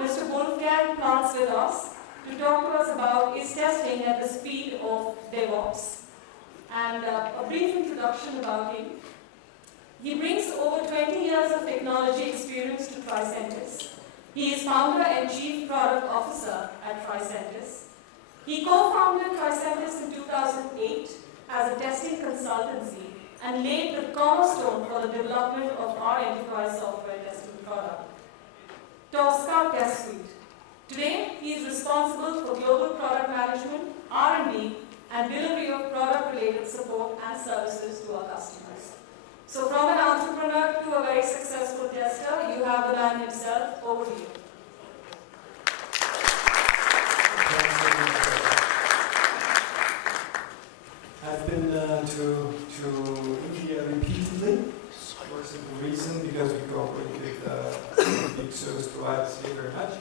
Mr. Wolfgang Platz with us to talk to us about is testing at the speed of DevOps. And a brief introduction about him. He brings over 20 years of technology experience to Tricentis. He is founder and chief product officer at Tricentis. He co-founded Tricentis in 2008 as a testing consultancy and laid the cornerstone for the development of our enterprise software testing product, Tosca Test Suite. Today, he is responsible for global product management, R&D, and delivery of product-related support and services to our customers. So from an entrepreneur to a very successful tester, you have the man himself. Over to you. I've been to India repeatedly for a simple reason, because we cooperate with big service providers here very much.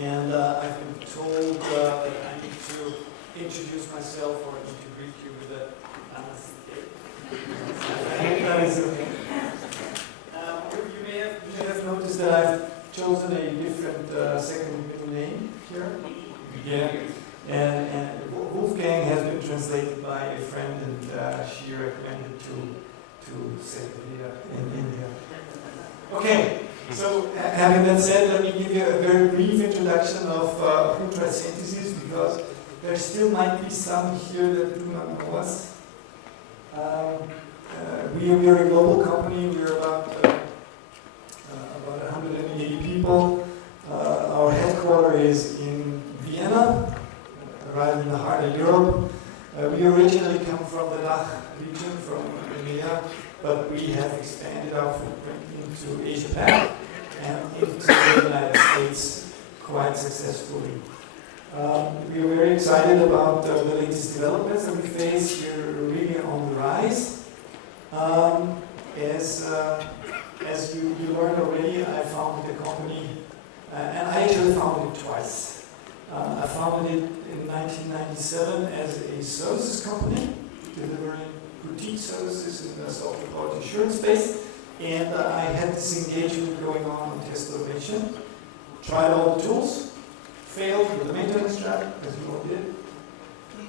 And I've been told that I need to introduce myself or need to greet you with a namaste. I hope that is okay. You may have noticed that I've chosen a different second middle name here. Yeah. And Wolfgang has been translated by a friend, and she recommended to say it in India. Okay, so having that said, let me give you a very brief introduction of who Tricentis is, because there still might be some here that do not know us. We are a global company. We are about 180 people. Our headquarters is in Vienna, right in the heart of Europe. We originally come from the DACH region, from EMEA, but we have expanded our footprint into Asia-Pac and into the United States quite successfully. We are very excited about the latest developments that we face. We're really on the rise. As you learned already, I founded the company, and I actually founded it twice. I founded it in 1997 as a services company, delivering boutique services in the software quality assurance space, and I had this engagement going on test automation. Tried all the tools, failed with the maintenance trap, as you all did,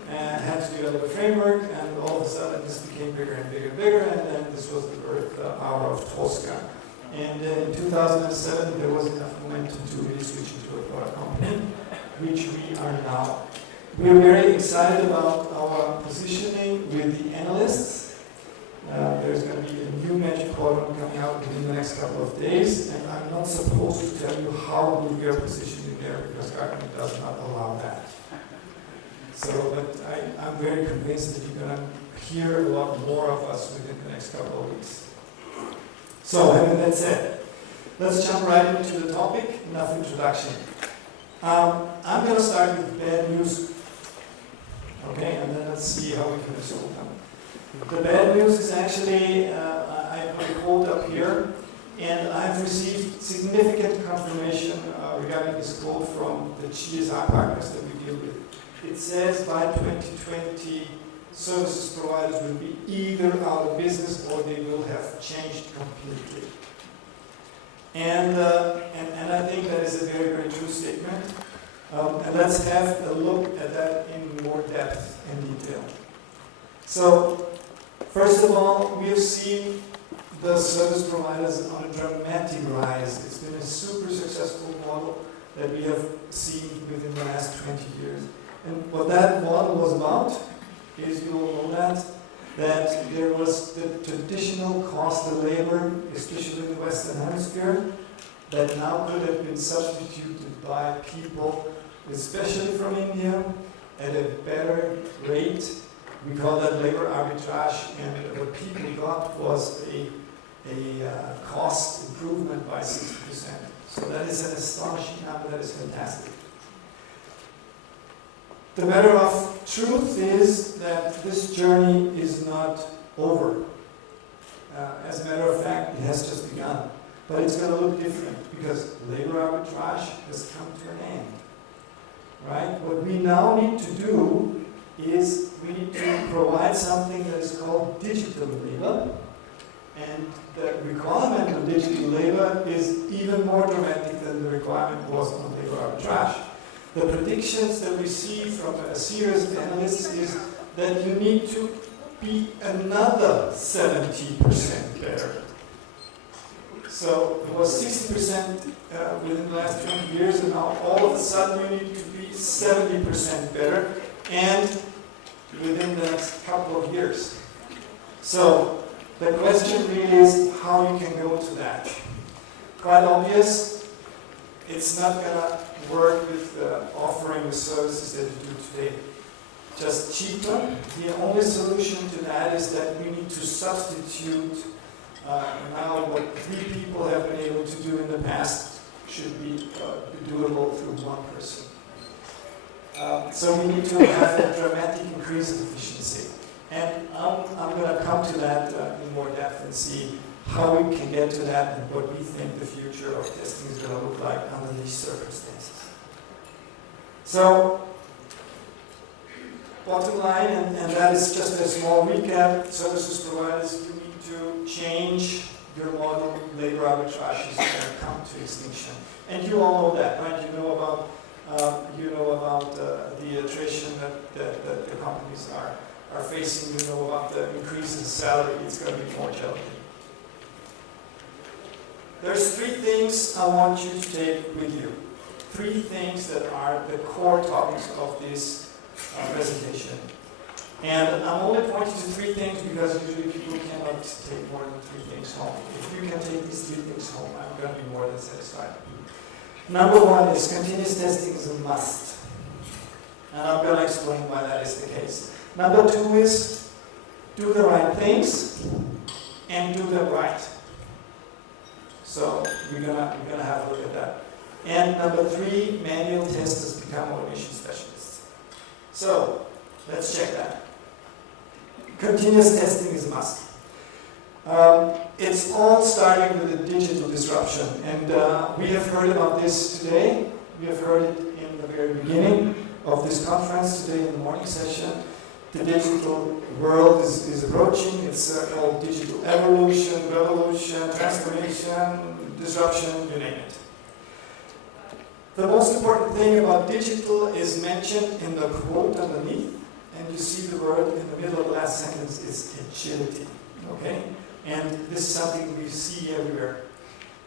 and had to develop a framework, and all of a sudden this became bigger and bigger and bigger, and then this was the birth hour of Tosca. And in 2007 there was enough momentum to really switch into a product company, which we are now. We are very excited about our positioning with the analysts. There's going to be a new Magic Quadrant coming out within the next couple of days, and I'm not supposed to tell you how we are positioning there, because Gartner does not allow that. So, but I'm very convinced that you're going to hear a lot more of us within the next couple of weeks. So, having that said, let's jump right into the topic. Enough introduction. I'm going to start with bad news. Okay, and then let's see how we can resolve them. The bad news is actually, I put a quote up here, and I've received significant confirmation regarding this quote from the GSI partners that we deal with. It says by 2020, services providers will be either out of business or they will have changed completely. And I think that is a very, very true statement. And let's have a look at that in more depth and detail. So, first of all, we have seen the service providers on a dramatic rise. It's been a super successful model that we have seen within the last 20 years. And what that model was about is, you all know that there was the traditional cost of labor, especially in the Western Hemisphere, that now could have been substituted by people, especially from India, at a better rate. We call that labor arbitrage, and what people got was a cost improvement by 60%. So that is an astonishing number, that is fantastic. The matter of truth is that this journey is not over. As a matter of fact, it has just begun. But it's going to look different, because labor arbitrage has come to an end. Right? What we now need to do is we need to provide something that is called digital labor, And the requirement on digital labor is even more dramatic than the requirement was on labor arbitrage. The predictions that we see from a series of analysts is that you need to be another 70% better. So it was 60% within the last 20 years, and now all of a sudden you need to be 70% better, and within the next couple of years. So the question really is how you can go to that. Quite obvious, it's not going to work with offering the services that you do today. Just cheaper. The only solution to that is that we need to substitute now what 3 people have been able to do in the past should be doable through 1 person. So we need to have a dramatic increase of efficiency. And I'm going to come to that in more depth and see how we can get to that and what we think the future of testing is going to look like under these circumstances. So, bottom line, and that is just a small recap, services providers, you need to change your model. Labor arbitrage is going to come to extinction. And you all know that, right? You know about the attrition that the companies are facing. You know about the increase in salary. It's going to be more challenging. There's 3 things I want you to take with you. 3 things that are the core topics of this presentation. And I'm only pointing to 3 things because usually people cannot take more than 3 things home. If you can take these 3 things home, I'm going to be more than satisfied. Number 1 is continuous testing is a must. And I'm going to explain why that is the case. Number 2 is do the right things and do them right. So we're gonna have a look at that. And number 3, manual testers become automation specialists. So let's check that. Continuous testing is a must. It's all starting with the digital disruption, and we have heard about this today. We have heard it in the very beginning of this conference today in the morning session. The digital world is approaching. It's called digital evolution, revolution, transformation, disruption, you name it. The most important thing about digital is mentioned in the quote underneath, and you see the word in the middle of the last sentence is agility. Okay? And this is something we see everywhere.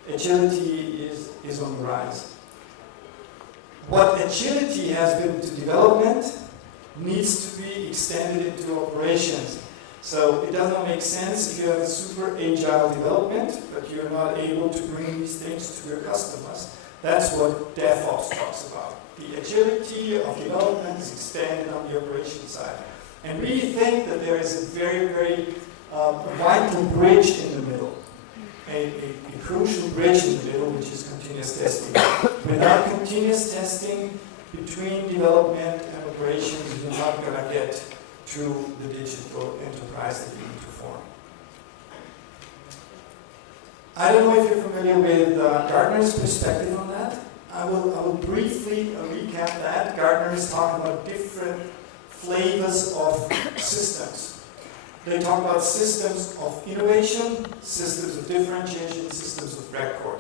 Agility is on the rise. What agility has been to development needs to be extended into operations. So it doesn't make sense if you have a super agile development, but you're not able to bring these things to your customers. That's what DevOps talks about. The agility of development is extended on the operation side. And we think that there is a very, very vital bridge in the middle, a crucial bridge in the middle, which is continuous testing. Without continuous testing between development and operations, you're not going to get to the digital enterprise that you need to form. I don't know if you're familiar with Gartner's perspective on that. I will briefly recap that. Gartner is talking about different flavors of systems. They talk about systems of innovation, systems of differentiation, systems of record.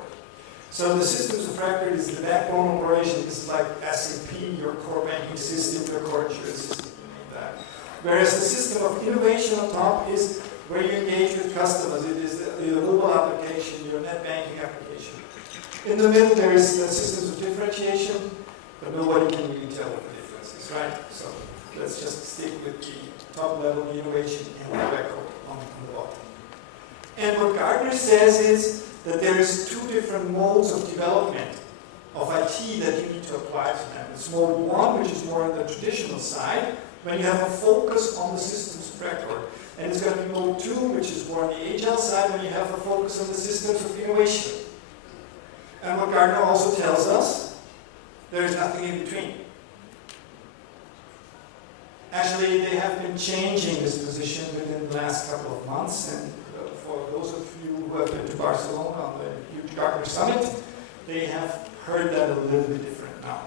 So the systems of record is the backbone operation. It's like SAP, your core banking system, your core insurance system, that. Whereas the system of innovation on top is where you engage with customers. It is your mobile application, your net banking application. In the middle, there is the systems of differentiation, but nobody can really tell what the difference is, right? So let's just stick with the top level innovation and the record on the bottom. And what Gartner says is that there is 2 different modes of development of IT that you need to apply to them. It's mode 1, which is more on the traditional side, when you have a focus on the systems of record. And it's going to be mode 2, which is more on the agile side, when you have a focus on the systems of innovation. And what Gartner also tells us, there is nothing in between. Actually, they have been changing this position within the last couple of months, and for those of you who have been to Barcelona on the huge Gartner Summit, they have heard that a little bit different now.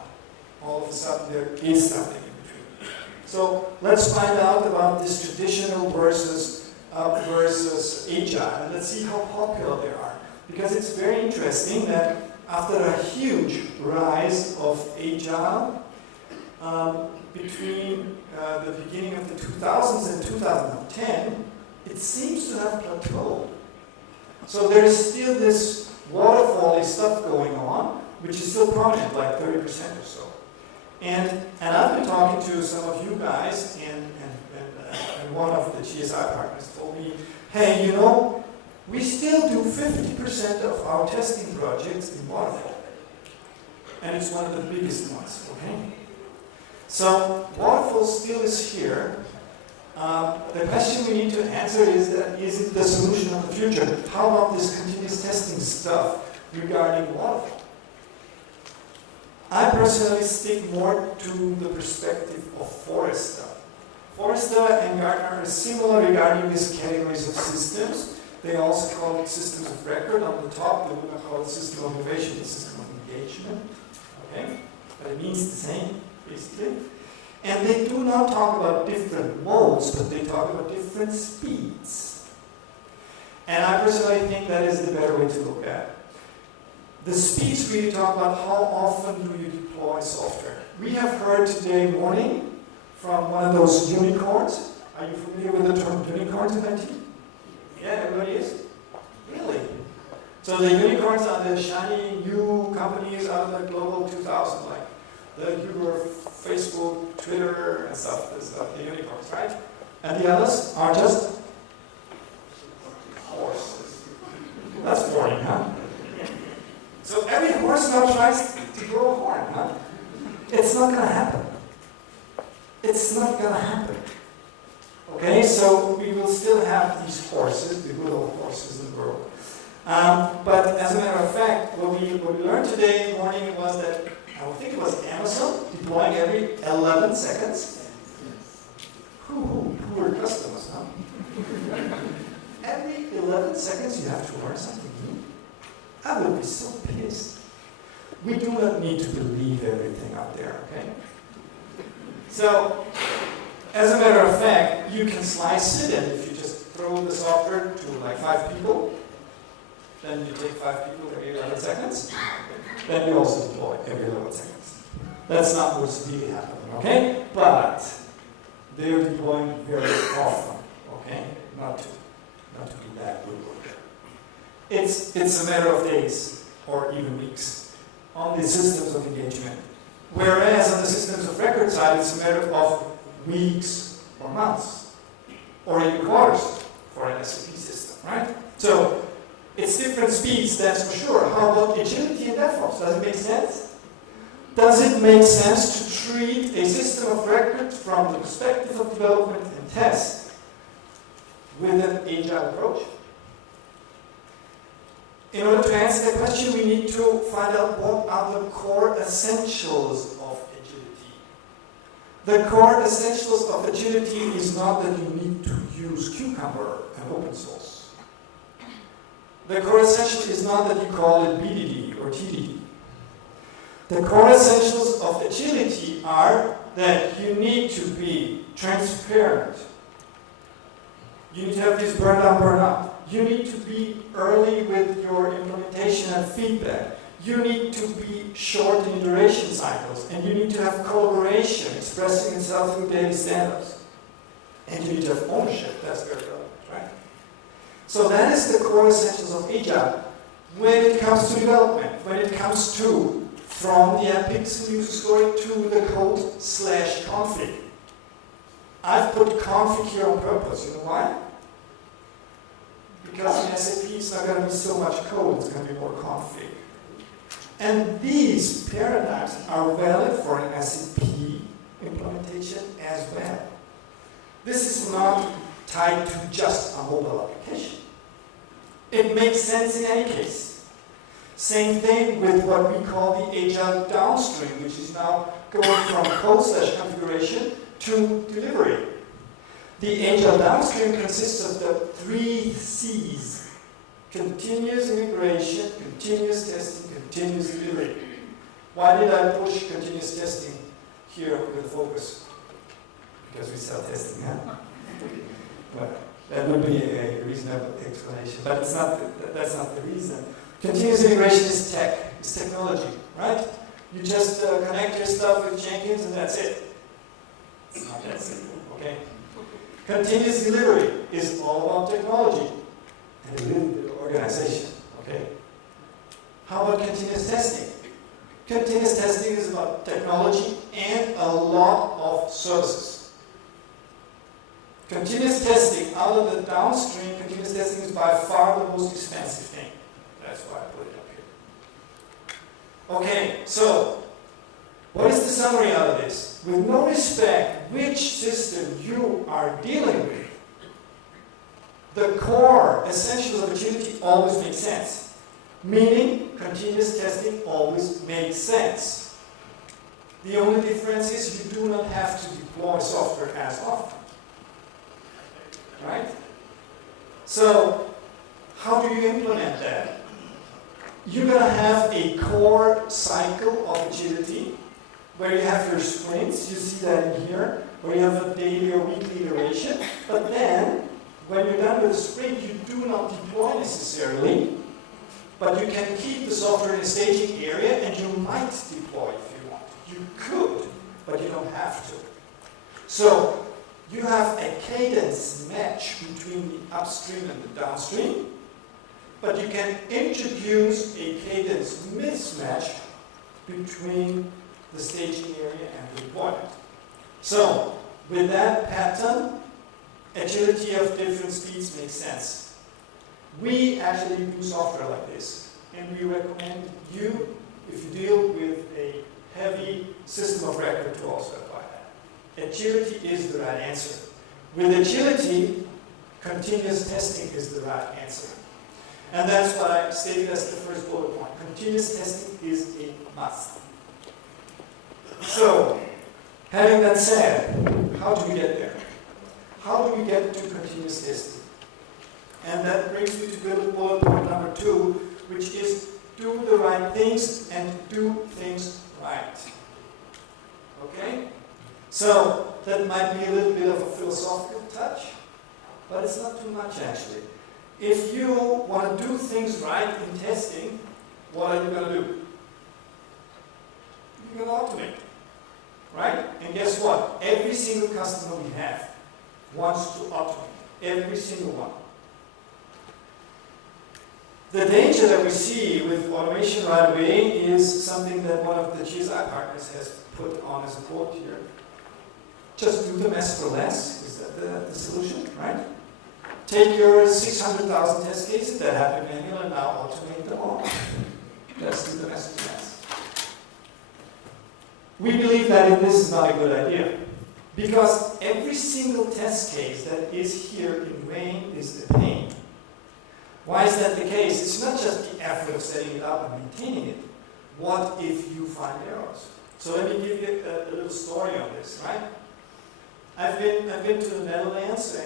All of a sudden, there is something in between. So let's find out about this traditional versus versus Agile. And let's see how popular they are. Because it's very interesting that after a huge rise of Agile, between the beginning of the 2000s and 2010, it seems to have plateaued. So there's still this waterfall stuff going on, which is still prominent, like 30% or so. And I've been talking to some of you guys, and one of the GSI partners told me, hey, you know, we still do 50% of our testing projects in waterfall. And it's one of the biggest ones, okay? So waterfall still is here. The question we need to answer is it the solution of the future? How about this continuous testing stuff regarding waterfall? I personally stick more to the perspective of Forrester. Forrester and Gartner are similar regarding these categories of systems. They also call it systems of record on the top. They would not call it system of innovation, it's system of engagement. Okay? But it means the same, basically. And they do not talk about different modes, but they talk about different speeds. And I personally think that is the better way to look at it. The speeds really talk about how often do you deploy software. We have heard today morning from one of those unicorns. Are you familiar with the term unicorns in IT? Yeah, everybody is? Really? So the unicorns are the shiny new companies out of the global 2000, like the Uber, Facebook, Twitter, and stuff. The unicorns, right? And the others are just horses. That's boring, huh? So every horse now tries to grow a horn, huh? It's not going to happen. It's not going to happen. Okay, so we will still have these horses, the good old horses in the world. But as a matter of fact, what we learned today morning was that, I think it was Amazon, deploying every 11 seconds. Poor customers, huh? Every 11 seconds you have to learn something new. I would be so pissed. We do not need to believe everything out there, okay? So, as a matter of fact, you can slice it, and if you just throw the software to like 5 people, then you take 5 people every 11 seconds, then you also deploy every 11 seconds. That's not what's really happening, okay? But they're deploying very often, okay? Not to be that good. It's a matter of days or even weeks on the systems of engagement. Whereas on the systems of record side, it's a matter of weeks or months or even quarters for an SAP system, right? So it's different speeds, that's for sure. How about agility and DevOps? Does it make sense? Does it make sense to treat a system of record from the perspective of development and test with an agile approach? In order to answer that question, we need to find out what are the core essentials of agility. The core essentials of agility is not that you need to use Cucumber and open source. The core essential is not that you call it BDD or TDD. The core essentials of agility are that you need to be transparent. You need to have this burn down, burn up. You need to be early with your implementation and feedback. You need to be short in iteration cycles. And you need to have collaboration expressing itself through daily standards. And you need to have ownership. That's very relevant, right? So that is the core essentials of Agile. When it comes to development, when it comes to from the epics and user story to the code/config. I've put config here on purpose. You know why? Because in SAP it's not going to be so much code, it's going to be more config. And these paradigms are valid for an SAP implementation as well. This is not tied to just a mobile application. It makes sense in any case. Same thing with what we call the agile downstream, which is now going from code/configuration to delivery. The agile downstream consists of the 3 C's: continuous integration, continuous testing, continuous delivery. Why did I push continuous testing here with the focus? Because we sell testing, huh? But That would be a reasonable explanation, but it's not. That's not the reason. Continuous integration is tech. It's technology, right? You just connect your stuff with Jenkins and that's it. It's not that simple, okay? Continuous delivery is all about technology and a little bit of organization, okay? How about continuous testing? Continuous testing is about technology and a lot of services. Continuous testing, out of the downstream, continuous testing is by far the most expensive thing. That's why I put it up here. Okay, so what is the summary out of this? With no respect which system you are dealing with, the core essentials of agility always make sense. Meaning, continuous testing always makes sense. The only difference is you do not have to deploy software as often. Right? So, how do you implement that? You're going to have a core cycle of agility where you have your sprints, you see that in here, where you have a daily or weekly iteration, but then, when you're done with the sprint, you do not deploy necessarily, but you can keep the software in a staging area and you might deploy if you want. You could, but you don't have to. So, you have a cadence match between the upstream and the downstream, but you can introduce a cadence mismatch between the staging area and the deployment. So, with that pattern, agility of different speeds makes sense. We actually do software like this, and we recommend you, if you deal with a heavy system of record, to also apply that. Agility is the right answer. With agility, continuous testing is the right answer. And that's what I stated as the first bullet point. Continuous testing is a must. So, having that said, how do we get there? How do we get to continuous testing? And that brings me to bullet point number 2, which is do the right things and do things right. Okay? So, that might be a little bit of a philosophical touch, but it's not too much actually. If you want to do things right in testing, what are you going to do? You're going to automate. Right? And guess what? Every single customer we have wants to automate. Every single one. The danger that we see with automation right away is something that one of the GSI partners has put on as a quote here. Just do the mess for less. Is that the solution? Right? Take your 600,000 test cases that have been manual and now automate them all. Let's do the mess for less. We believe that this is not a good idea, because every single test case that is here in vain is a pain. Why is that the case? It's not just the effort of setting it up and maintaining it. What if you find errors? So let me give you a little story on this, right? I've been to the Netherlands,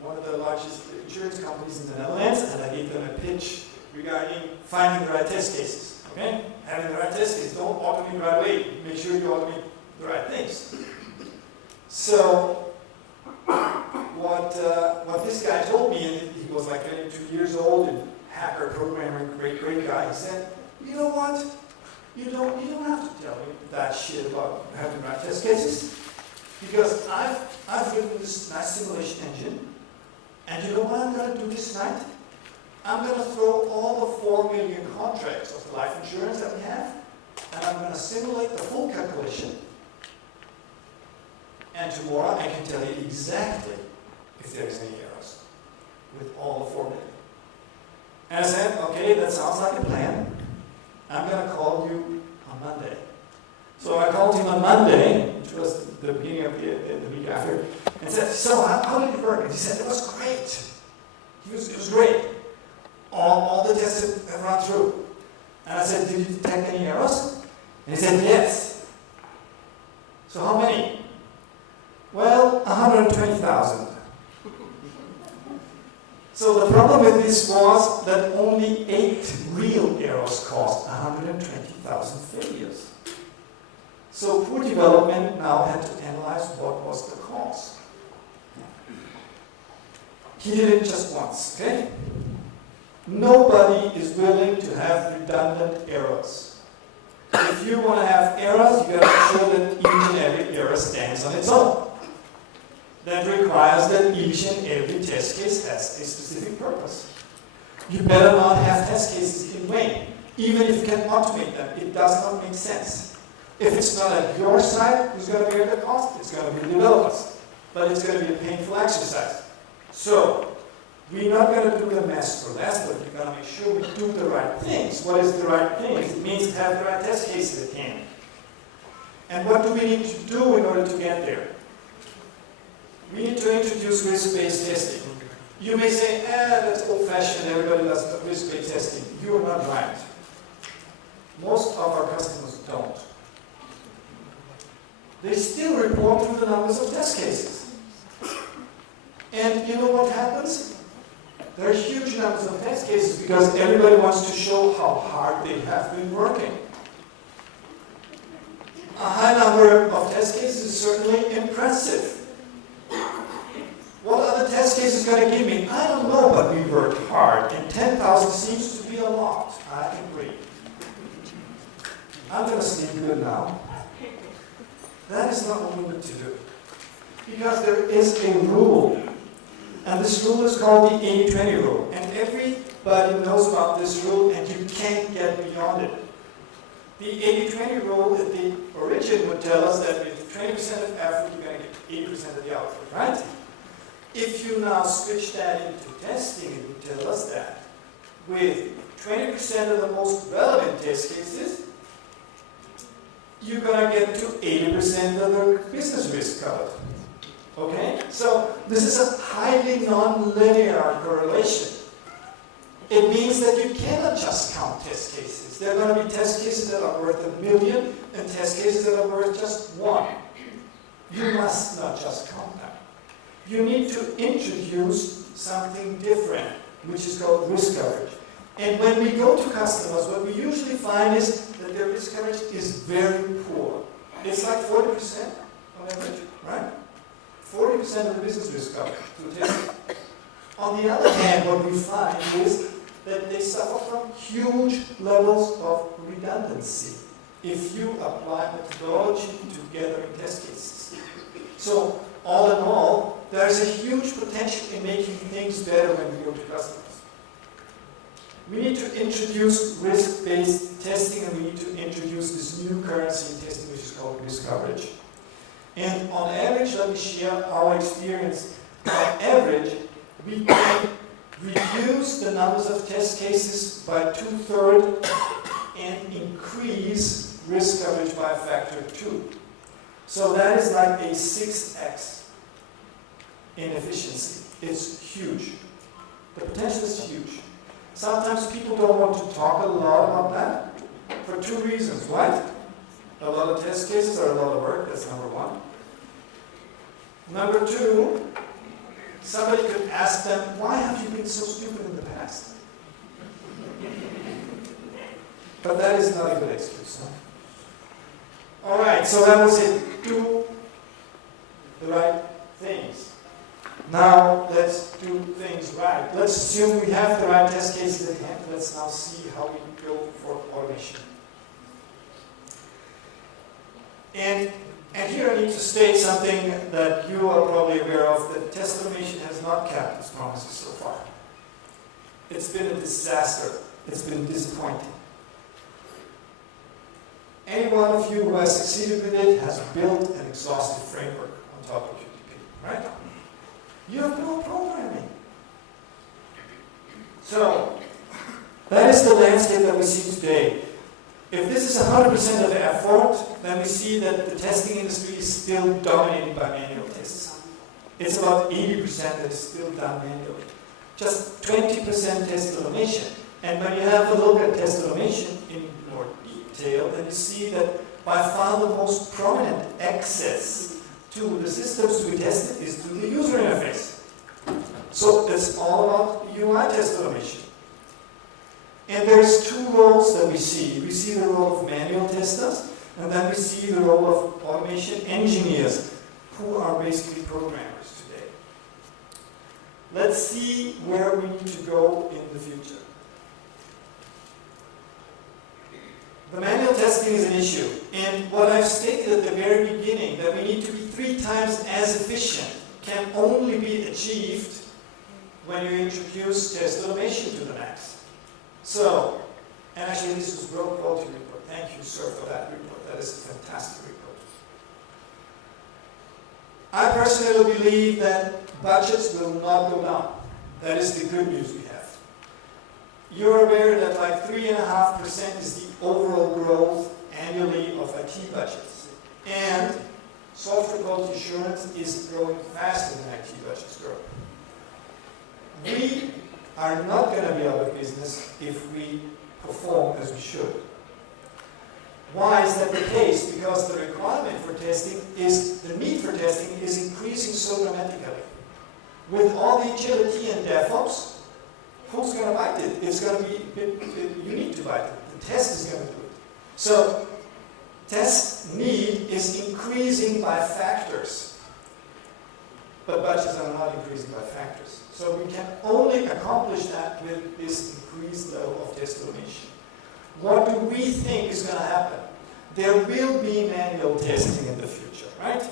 one of the largest insurance companies in the Netherlands, and I gave them a pitch regarding finding the right test cases. Okay? Having the right test case, don't automate right away. Make sure you automate the right things. So, what this guy told me, and he was like 22 years old and hacker, programmer, great guy. He said, you know what? You don't have to tell me that shit about having the right test cases, because I've written this nice simulation engine, and you know what I'm going to do this night? I'm going to throw all the 4 million contracts of life insurance that we have, and I'm going to simulate the full calculation. And tomorrow I can tell you exactly if there's any errors with all the 4 million. And I said, okay, that sounds like a plan. I'm going to call you on Monday. So I called him on Monday, which was the beginning of the week after, and said, so how did it work? And he said, it was great. It was great. All the tests have run through. And I said, did you detect any errors? And he said, yes. So how many? Well, 120,000. So the problem with this was that only 8 real errors caused 120,000 failures. So poor development now had to analyze what was the cause. He did it just once, okay? Nobody is willing to have redundant errors. If you want to have errors, you got to make sure that each and every error stands on its own. That requires that each and every test case has a specific purpose. You better not have test cases in vain. Even if you can automate them, it does not make sense. If it's not at your side, who's going to bear the cost? It's going to be the developers. But it's going to be a painful exercise. So, we're not going to do the mess for less, but we're going to make sure we do the right things. What is the right things? It means to have the right test cases at hand. And what do we need to do in order to get there? We need to introduce risk-based testing. You may say, that's old-fashioned, everybody does risk-based testing. You are not right. Most of our customers don't. They still report through the numbers of test cases. And you know what happens? There are huge numbers of test cases because everybody wants to show how hard they have been working. A high number of test cases is certainly impressive. What are the test cases going to give me? I don't know, but we worked hard, and 10,000 seems to be a lot. I agree. I'm going to sleep good now. That is not what we need to do. Because there is a rule. And this rule is called the 80-20 rule. And everybody knows about this rule, and you can't get beyond it. The 80-20 rule at the origin would tell us that with 20% of effort, you're going to get 80% of the output, right? If you now switch that into testing, it would tell us that with 20% of the most relevant test cases, you're going to get to 80% of the business risk covered. Okay? So this is a highly non-linear correlation. It means that you cannot just count test cases. There are going to be test cases that are worth 1 million and test cases that are worth just 1. You must not just count them. You need to introduce something different, which is called risk coverage. And when we go to customers, what we usually find is that their risk coverage is very poor. It's like 40% on average, right? 40% of the business risk coverage to testing. On the other hand, what we find is that they suffer from huge levels of redundancy if you apply methodology to gathering test cases. So, all in all, there's a huge potential in making things better when we go to customers. We need to introduce risk-based testing, and we need to introduce this new currency in testing, which is called risk coverage. And on average, let me share our experience. On average, we can reduce the numbers of test cases by 2/3 and increase risk coverage by a factor of 2. So that is like a 6x in efficiency. It's huge. The potential is huge. Sometimes people don't want to talk a lot about that for 2 reasons, right? A lot of test cases are a lot of work, that's number 1. Number 2, somebody could ask them, why have you been so stupid in the past? But that is not a good excuse, huh? All right, so that was it. Do the right things. Now, let's do things right. Let's assume we have the right test cases at hand. Let's now see how we go for automation. And here I need to state something that you are probably aware of, that test automation has not kept its promises so far. It's been a disaster. It's been disappointing. Any one of you who has succeeded with it has built an exhaustive framework on top of UTP, right? You have no programming. So, that is the landscape that we see today. If this is 100% of the effort, then we see that the testing industry is still dominated by manual tests. It's about 80% that is still done manually. Just 20% test automation. And when you have a look at test automation in more detail, then you see that by far the most prominent access to the systems to be tested is through the user interface. So it's all about UI test automation. And there's 2 roles that we see. We see the role of manual testers, and then we see the role of automation engineers, who are basically programmers today. Let's see where we need to go in the future. The manual testing is an issue, and what I've stated at the very beginning, that we need to be 3 times as efficient, can only be achieved when you introduce test automation to the max. So, and actually this was Road Quality Report. Thank you, sir, for that report. That is a fantastic report. I personally believe that budgets will not go down. That is the good news we have. You're aware that like 3.5% is the overall growth annually of IT budgets. And software quality assurance is growing faster than IT budgets grow. We are not going to be out of business if we perform as we should. Why is that the case? Because the requirement for testing is, the need for testing is increasing so dramatically. With all the agility and DevOps, who's going to bite it? It's going to be, you need to bite it. The test is going to do it. So, test need is increasing by factors. But budgets are not increasing by factors. So we can only accomplish that with this increased level of test automation. What do we think is going to happen? There will be manual testing in the future, right?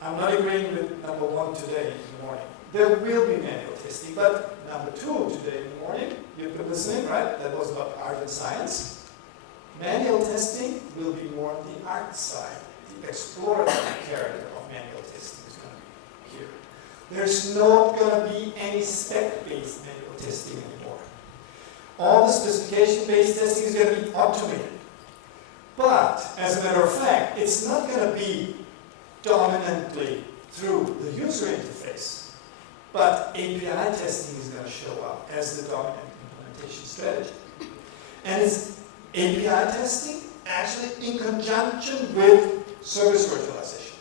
I'm not agreeing with number 1 today in the morning. There will be manual testing, but number 2 today in the morning, you've been listening, right? That was about art and science. Manual testing will be more on the art side. The exploratory character of manual testing is going to be here. There's not going to be any spec-based manual testing anymore. All the specification-based testing is going to be automated. But, as a matter of fact, it's not going to be dominantly through the user interface. But API testing is going to show up as the dominant implementation strategy. And it's API testing actually in conjunction with service virtualization.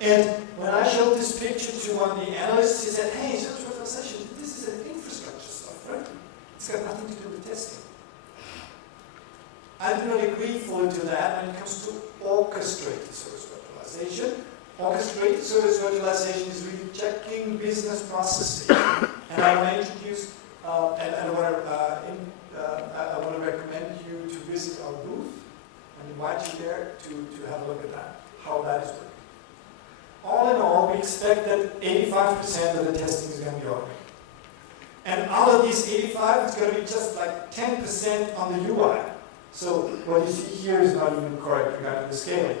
And when I showed this picture to one of the analysts, he said, hey, service virtualization, this is an infrastructure stuff, right? It's got nothing to do with testing. I do not agree fully to that when it comes to orchestrated service virtualization. Orchestrated service virtualization is really checking business processes. And I want to introduce, and I want to recommend you to visit our booth and invite you there to have a look at that, how that is working. All in all, we expect that 85% of the testing is going to be automated. And out of these 85, it's going to be just like 10% on the UI. So what you see here is not even correct regarding the scaling.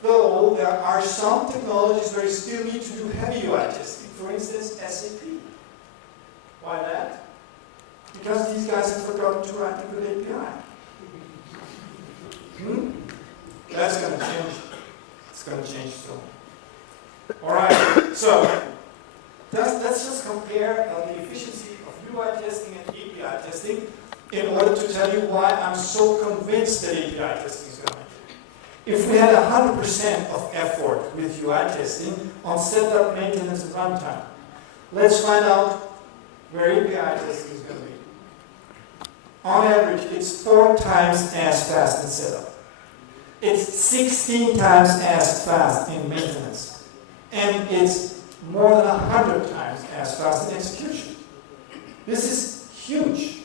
Though there are some technologies where you still need to do heavy UI testing. For instance, SAP. Why that? Because these guys have forgotten to write a good API. That's going to change. It's going to change soon. All right. So let's just compare the efficiency of UI testing and API testing in order to tell you why I'm so convinced that API testing is going to make it. If we had 100% of effort with UI testing on setup, maintenance, and runtime, let's find out where API testing is going to be. On average, it's 4 times as fast in setup. It's 16 times as fast in maintenance. And it's more than 100 times as fast in execution. This is huge.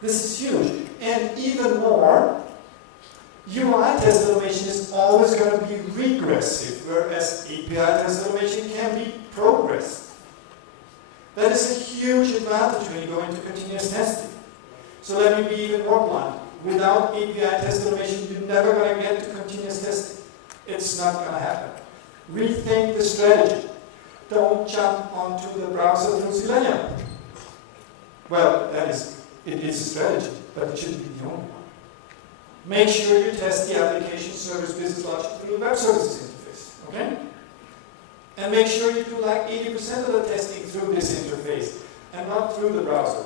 This is huge. And even more, UI test automation is always going to be regressive, whereas API test automation can be progressive. That is a huge advantage when you go into continuous testing. So let me be even more blunt. Without API test automation, you're never going to get to continuous testing. It's not going to happen. Rethink the strategy. Don't jump onto the browser through Selenium. Well, it is a strategy, but it shouldn't be the only one. Make sure you test the application service business logic through the web services interface, okay? And make sure you do like 80% of the testing through this interface and not through the browser.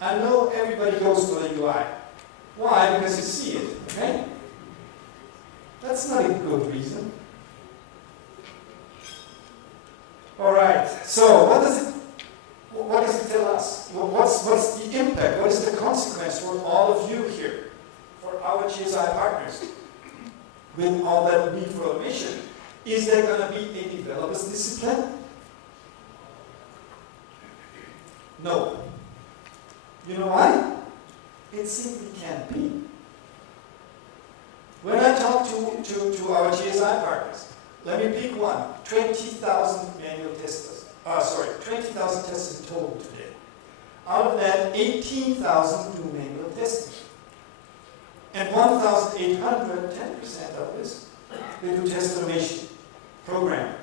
I know everybody goes for the UI. Why? Because you see it, okay? That's not a good reason. All right, so what does it tell us? Well, what's the impact? What is the consequence for all of you here, for our GSI partners, with all that need for automation? Is there going to be a developer's discipline? No. You know why? It simply can't be. When I talk to our GSI partners, let me pick one. 20,000 manual testers. 20,000 testers in total today. Out of that, 18,000 do manual testing. And 1,800, 10% of this, they do test automation, programming.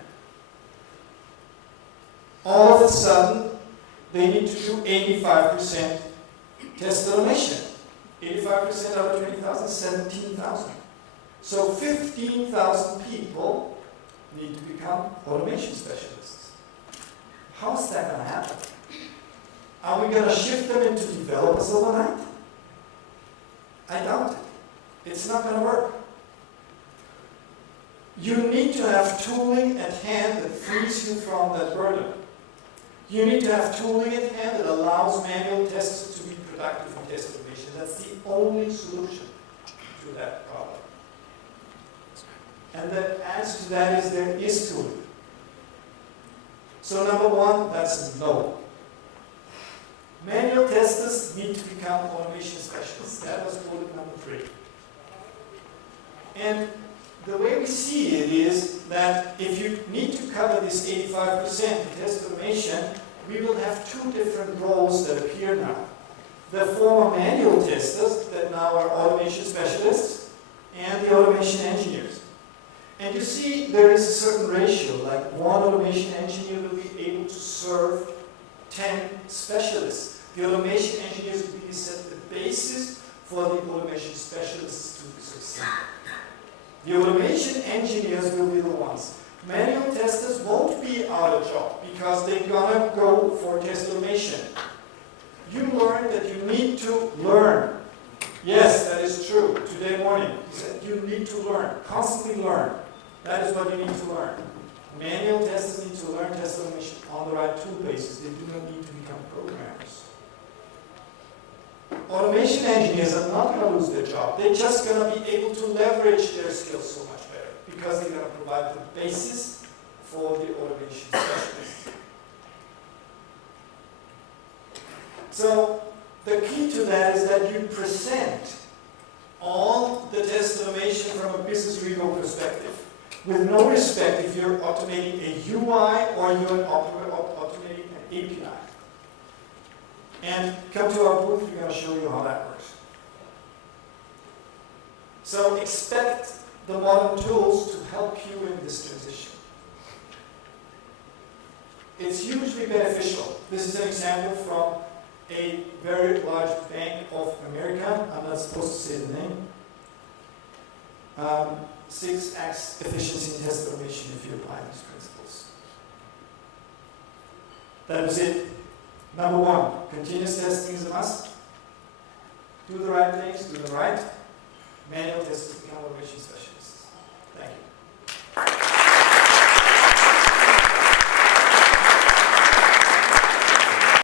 All of a sudden, they need to do 85% test automation. 85% out of 20,000, 17,000. So 15,000 people need to become automation specialists. How's that going to happen? Are we going to shift them into developers overnight? I doubt it. It's not going to work. You need to have tooling at hand that frees you from that burden. You need to have tooling at hand that allows manual testers to be productive in test automation. That's the only solution to that problem. And the answer to that is there is tooling. So number one, that's a no. Manual testers need to become automation specialists. That was bullet number 3. And the way we see it is that if you need to cover this 85% in test automation, we will have 2 different roles that appear now. The former manual testers that now are automation specialists and the automation engineers. And you see there is a certain ratio, like one automation engineer will be able to serve 10 specialists. The automation engineers will be set the basis for the automation specialists to succeed. The automation engineers will be the ones. Manual testers won't be out of job because they're gonna go for test automation. You learn that you need to learn. Yes, that is true. Today morning, he said you need to learn, constantly learn. That is what you need to learn. Manual testers need to learn test automation on the right tool basis. They do not need to become programmers. Automation engineers are not going to lose their job. They're just going to be able to leverage their skills so much better because they're going to provide the basis for the automation specialists. So the key to that is that you present all the test automation from a business review perspective, with no respect if you're automating a UI or you're automating an API. And come to our booth, we're going to show you how that works. So expect the modern tools to help you in this transition. It's hugely beneficial. This is an example from a very large Bank of America. I'm not supposed to say the name. 6x efficiency in test automation if you apply these principles. That was it. Number 1, continuous testing is a must. Do the right things, do them right. Manual testers become automation specialists. Thank you.